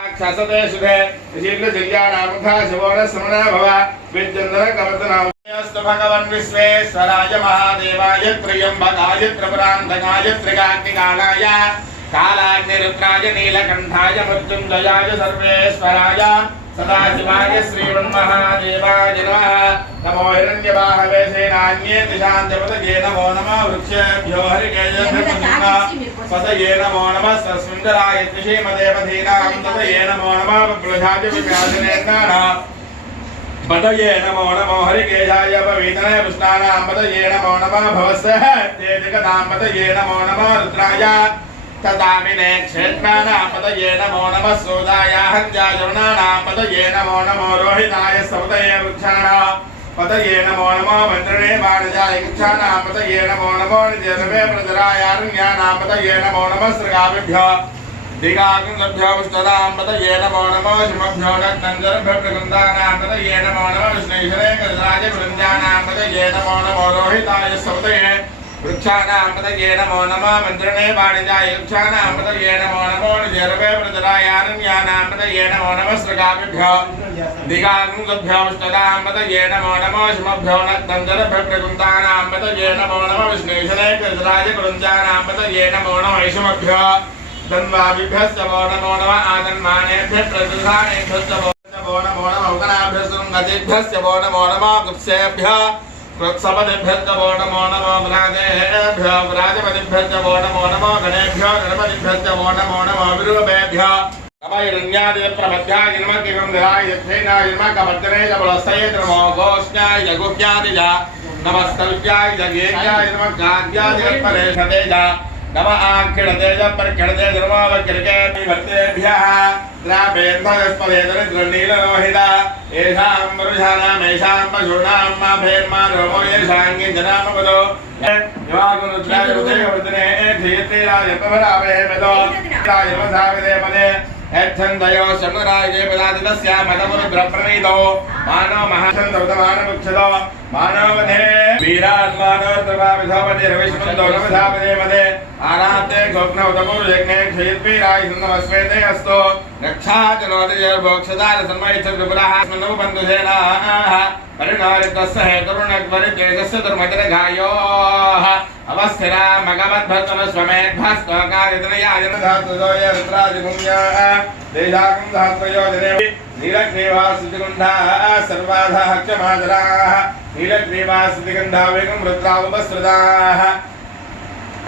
क्षसते सुधे शीघ्रजिज्ञानामुखा सुवर्णस्मरणा भव विद्युन्दरकवर्तनास्तु भगवन् विश्वेश्वराय महादेवाय त्र्यम्बकाय त्रिपुरान्तकाय त्रिकाग्निकालाय कालाग्निरुद्राय नीलकण्ठाय मृत्युञ्जयाय सर्वेश्वराय सदाशिवाय श्रीमन्महादेवाय नमः। नमो हिरण्यवाहवे सेनान्ये दिशान्तपदये नमो नमः। वृक्षेभ्यो हरिकेयभ्यो पतये नमो नमः सस्मिन्दराय श्रीमदेवधीनां ततये नमो नमः प्रजाति विव्याजनेन्द्राण पतये नमो नमो हरिकेशाय पवीतनाय पुष्णानां पतये नमो नमः भवस्सः ते जगतां पतये नमो नमः रुद्राय तदामिने क्षेत्राणां पतये नमो नमः सोदाय हञ्जाजुर्णानां पतये नमो नमो रोहिताय सपतये वृक्षाणां पतये नमो नमो मन्त्रणे वाणिजाय वृक्षाणां पतये नमो नमो निजरवे प्रजराय अरण्यानां पतये नमो नमः सृगाभिभ्यो दिगाकुन्दभ्यो विष्णुदां पतये नमो नमो शिमभ्यो नग्नञ्जरभ्यप्रकुन्दानां पतये नमो नमः विष्णुईश्वरे गजराज पतये नमो नमो, रोहिताय सपतये వృక్షానామృతయే నమో నమ మంత్రణే బాణిజాయ వృక్షానామృతయే నమో నమో నిజరవే మృతరాయారణ్యానామృతయే నమో నమ శ్రగాభ్యో దిగాంగుభ్యోష్టామృతయే నమో నమో శుభభ్యో నక్తంజరభ్యకృంతానామృతయే నమో నమ విశ్లేషణే కృతరాజ కృంజానామృతయే నమో నమ వైషమభ్యో దన్వాభ్యస్తమో నమో నమ ఆదన్మానేభ్య ప్రతిధానేభ్యస్తమో నమో प्रतिधानेभ्यश्च वो नमो नमो नमः उगनाभ्यश्च गतिभ्यश्च वो नमो नमः गुप्सेभ्यः कृत्सपदिभ्यश्च वो नमो नमो व्राजेभ्यः व्राजपदिभ्यश्च वो नमो नमो गणेभ्यो गणपतिभ्यश्च वो नमो नमो विरूपेभ्यः नमयरण्यादिप्रमध्याय नमकिगं निराय यथेनाय नमकवर्तने च बलस्तये नमो घोष्ण्याय जगुह्यादि च नमस्तव्याय जगेयाय नमः गाद्याय परेषते च नम आखिड़ते जब पर खिड़ते धर्माव किरके विभर्तेभ्यः द्रापेन्द्रस्पदे दरिद्रनील लोहिता येषां मरुषाणाम् येषां पशूनां मा भेर्मा रोमो येषाङ्गि जनामपदो युवागुरुद्रायुधेवर्धने धीयते राजपभरावे पदो राजमसाविदे पदे यच्छन्दयो शनुराजे पदादितस्य मदमुरुद्रप्रणीतो मानव महाचन्द्रवतमानमुक्षतो मानवधे वीरात्मानोर्द्रवाविधोपदे रविष्मन्दो नमधापदे मदे आराध्ये गोग्नवतमुरुजज्ञे क्षयद्वीराय सुन्दमस्वेते अस्तु रक्षाचनोदयोर्भोक्षदाय सन्मयच्छत्रिपुरः स्मन्नमुबन्धुसेनाः परिणारितस्य हेतुरुणग्वरितेजस्य दुर्मतिरघायोः ఉపస్థిరా మగమద్భత్వన స్వమేద్భస్తోకాదిత్రయాదినధాతుదోయరుత్రాదిభూమ్యాం నీలగ్రీవాసుతిగుంఢా సర్వాధ హక్షమాదరాః నీలగ్రీవాసుతిగుంఢా వేగం రుద్రావపస్రుతాః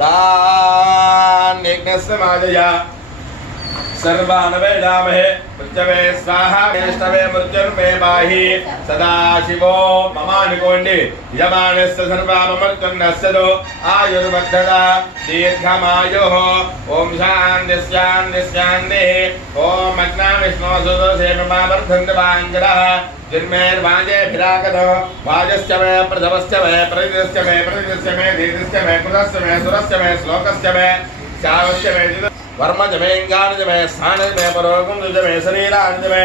तान्यज्ञस्य माजया सर्वान् वेदामहे मृत्यवे स्वाहा वेष्टवे मृत्युर्मे पाहि सदा शिवो ममानुकोण्डि यमानस्य सर्वाममर्तुन्नस्य दो आयुर्वर्धता दीर्घमायुः ॐ शान्ति शान्ति शान्तिः ॐ अग्ना विष्णोसुदोषे ममा वर्धन्त वाञ्जलः जिन्मेर्वाजेभिरागतो वाजश्च मे प्रथमश्च मे प्रतिदश्च मे प्रतिदश्च मे धीरश्च मे कृतश्च मे सुरश्च मे श्लोकश्च मे श्यामश्च मे వర్మ జమేంగానుజమే స్థానజమే పరోగంజమే శరీరానుజమే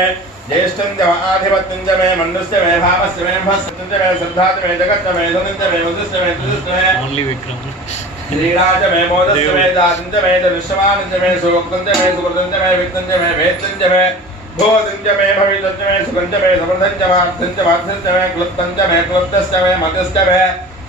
జ్యేష్టం జమ ఆధిపత్యం జమే మండుస్య మే భావస్య మే భస్యమే శ్రద్ధాతి మే జగత్త మే ధనుంజ మే వశిష్ట మే తుజిష్ణమే శ్రీరాజ మే మోదస్య మే జాతంజ మే దృశ్యమానంజ మే సువక్తంజ మే సుకృతంజ మే విత్తంజ మే వేత్తంజ మే భోజంజ మే భవితంజ మే సుగంజ మే సమర్థంజ మార్థంజ మార్థంజ మే క్లుప్తంజ మే క్లుప్తశ్చ మే మధ్యశ్చ మే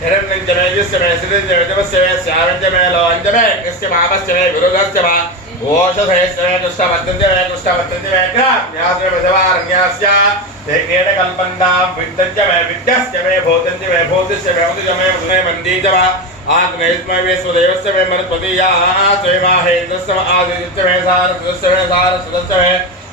నిరంజమే విశ్వమే సిరిజమే దివస్యమే స్యారంజమే లోంజమే కృష్ణమామస్యమే గురుదస్యమ ఓషధైస్తమే కృష్ణమర్తంజమే కృష్ణమర్తంజమే వ్యాసమేవారణ్యాస్య తేన కల్పందాం విద్యంజమే విద్యస్యమే భూతంజమే భూతిస్యమే ఉదయమే ఉదయ మందీజమ ఆగ్నేయస్మే సుదేవస్యమే మరుపతియా స్వేమాహేంద్రస్యమ ఆదిత్యమే సారస్యమే సారస్యమే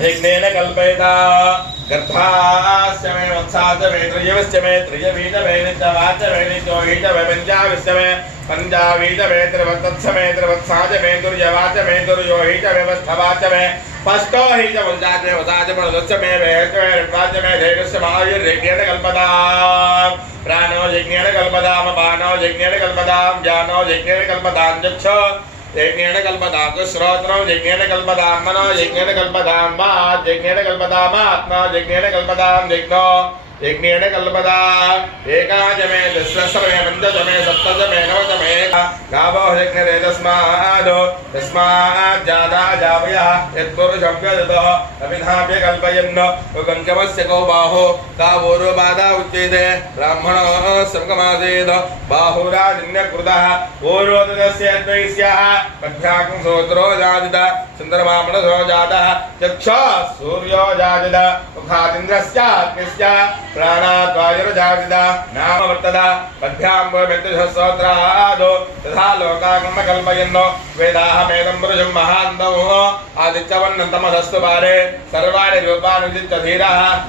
यज्ञेन कल्पयता गर्भास्य मे वत्साच मे त्रियवस्य मे त्रियवीज मे नित्यवाच मे नित्योहीच मे पञ्चाविश्य मे पञ्चावीज मे त्रिवत्तत्स मे त्रिवत्साच मे दुर्यवाच मे दुर्योहीच मे वत्सवाच मे पष्टोहीच वंशाच मे वसाच मे मे वेहच मे ऋग्वाच मे धेनुस्य मायुर्यज्ञेन कल्पता प्राणो यज्ञेन कल्पताम पानो यज्ञेन कल्पतां ज्ञानो यज्ञेन कल्पतां चक्ष యజ్ఞేన కల్పదాకు శ్రోత్రం యజ్ఞేన కల్పదామన యజ్ఞేన కల్పదాంబ యజ్ఞేన కల్పదామ ఆత్మ యజ్ఞేన కల్పదాం యజ్ఞో యజ్ఞేన కల్పద. ఏకాజమే దశమే పంచమే సప్తజమే నవజమే. గావో యజ్ఞరే తస్మాద్ తస్మాత్ జాతా జావయ యత్పురుషం గదతో అభిధాప్య కల్పయన్ గంగమస్య కో బాహో. కావోరు బాధా ఉచ్యతే. బ్రాహ్మణ సమకమాసేద బాహురాజన్య కృత. ఓరోదస్య ద్వైస్య పద్భ్యాకం సోత్రో జాజిత చంద్రమామణసో జాత. చక్ష సూర్యో జాజిత ముఖాదింద్రస్యాత్మస్య ప్రాణాద్వాయురజావిద నామ వర్తద పద్భ్యాంబోమిత్రసహస్రాదో తథా లోకాకర్మ కల్పయన్నో వేదాహమేదం పురుషం మహాంతమో ఆదిత్యవన్నతమధస్సు పారే సర్వాణి రూపానుదిత్య ధీర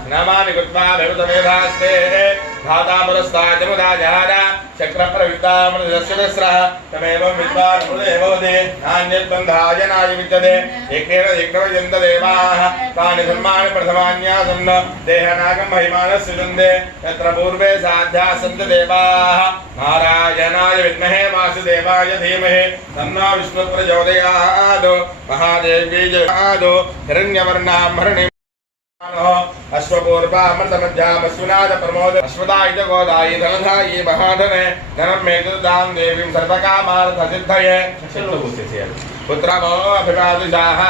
నమామి కృత్వా భవిత మేధాస్తే భాతాపురస్థాజముదాజారా धीरः नामानि कृत्वा विवृतमेधास्ते धाता पुरस्ताजमुदा जहार चक्रप्रविद्तामृतस्रः तमेवं विद्वान् मृदेवोदे नान्यद्बन्धाय नाय विद्यते यज्ञेन यज्ञवयन्त देवाः तानि धर्माणि प्रथमान्यासन् देहनागं महिमानः सृजन्ते तत्र पूर्वे साध्याः सन्ति देवाः नारायणाय विद्महे वासुदेवाय धीमहि तन्नो विष्णुः प्रचोदयात् महादेवी जयादो हिरण्यवर्णां అశ్వపూర్వామృతమధ్యామశ్వనాథ ప్రమోద అశ్వదాయుధ గోదాయి ధనధాయి మహాధనే ధనం మేతుదాం దేవీం సర్వకామార్థ సిద్ధయే పుత్రమో అభిమాదుషాః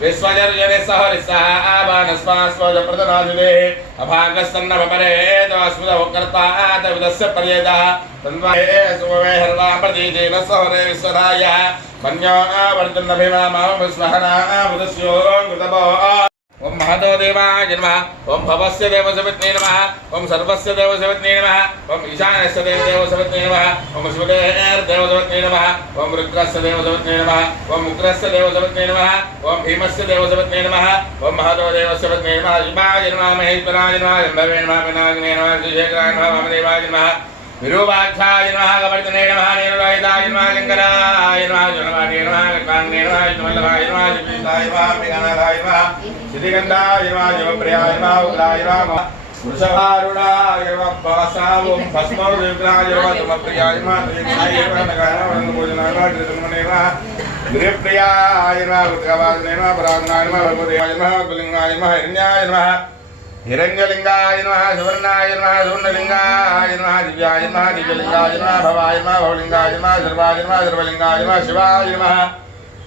విశ్వజర్జని సహరిసః ఆమానస్మాస్మోజ ప్రదనాజులే అభాగస్సన్నమపరే తమస్మృత ఉకర్తాత విదస్య పర్యేద తన్వే సుమవే హృదామృతీజేన సహరే విశ్వరాయ మన్యో వర్జన్నభిమామా విశ్వహనా బుధస్యో కృతభో ओम महतो देवाय नमः। ओम भवस्य देवसवित्ने नमः। ओम सर्वस्य देवसवित्ने नमः। ओम ईशानस्य देवदेवसवित्ने नमः। ओम शिवदेवदेवसवित्ने नमः। ओम रुद्रस्य देवसवित्ने नमः। ओम उग्रस्य देवसवित्ने नमः। ओम भीमस्य देवसवित्ने नमः। ओम महतो देवसवित्ने नमः। शिवाय नमः, महेश्वराय नमः जम्भवे नमः, पिनाकिने नमः, श्रीशेखराय नमः वामदेवाय नमः। विरूपाक्षाय नमः कवर्तने नमः नेरुरायदाय नमः, शङ्कराय नमः जनवाय नमः काङ्गे नमः विष्णुवल्लभाय नमः। श्रीगन्धाय नमः शिवप्रियाय नमः उग्राय नमः वृषभारुणाय नमः वासावं भस्मौर्विग्रहाय नमः तुमप्रियाय नमः त्रिगुणाय नमः नगाय नमः नन्दभोजनाय नमः त्रितन्मने नमः गृहप्रियाय नमः उद्गवासने नमः पराङ्गाय नमः भगवदेवाय नमः कुलिङ्गाय नमः हिरण्याय नमः हिरण्यलिङ्गाय नमः सुवर्णाय नमः सुवर्णलिङ्गाय नमः दिव्याय नमः दिव्यलिङ्गाय नमः भवाय नमः भवलिङ्गाय नमः सर्वाय नमः सर्वलिङ्गाय नमः शिवाय नमः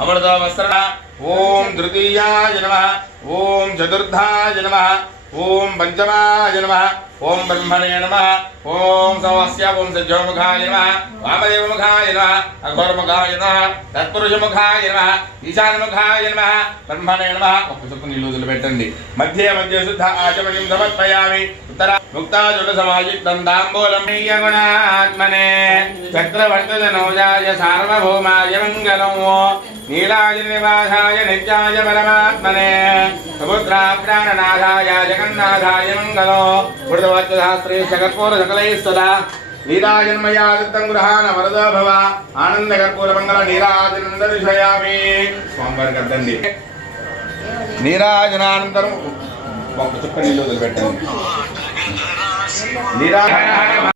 అమృతవస్త్ర ఓం తృతీయాయ నమ. ఓం చతుర్థాయ నమ. ఓం పంచమాయ నమ. ఓం బ్రహ్మణే నమ. ఓం సమస్య ఓం సజ్జోముఖాయ నమ. వామదేవముఖాయ నమ. అఘోరముఖాయ నమ. తత్పురుషముఖాయ నమ. ఈశాన్యముఖాయ నమ. బ్రహ్మణే నమ. ఒక్క చుక్క నీళ్ళు వదిలిపెట్టండి మధ్య మధ్య శుద్ధ ఆచమనిం సమర్పయామి. ఉత్తర ముక్తాజుల సమాయుక్తం దాంబూలం గుణాత్మనే చక్రవర్తజ నౌజాయ సార్వభౌమాయ మంగళం నీలాయ నివాసాయ నిత్యాయ పరమాత్మనే. సముద్రాప్రాణనాథాయ జగన్నాథాయ మంగళం. మృతవత్సహస్రే జగత్పూర సకలైస్తదా నీరాజన్మయా దత్తం గృహాన వరదో భవ ఆనంద కర్పూర మంగళ నీరాజనం దర్శయామి స్వామివారికి అర్థండి నీరాజనానంతరం ఒక చుక్క నీళ్ళు వదిలిపెట్టండి. నీరాజన